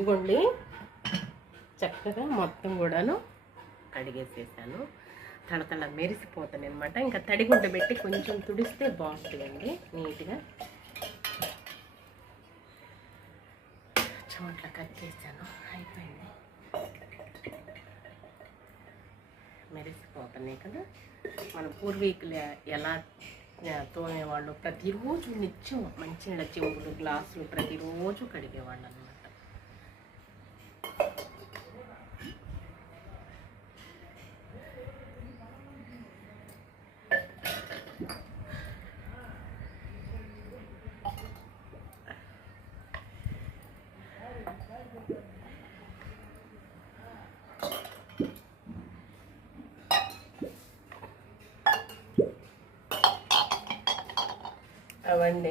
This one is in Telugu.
ఇవ్వండి చక్కగా మొత్తం కూడాను కడిగేసేసాను. తడతడ మెరిసిపోతాను అనమాట. ఇంకా తడిగుడ్డ పెట్టి కొంచెం తుడిస్తే బాగుంటుందండి నీట్గా. చోట్ల కట్ చేశాను, అయిపోయింది. మెరిసిపోతున్నాయి కదా. మన పూర్వీకులు ఎలా తోమేవాళ్ళు, ప్రతిరోజు నిత్యం మంచినీళ్ళ చెంబులు గ్లాసులు ప్రతిరోజు కడిగేవాళ్ళు అనమాట. అవండి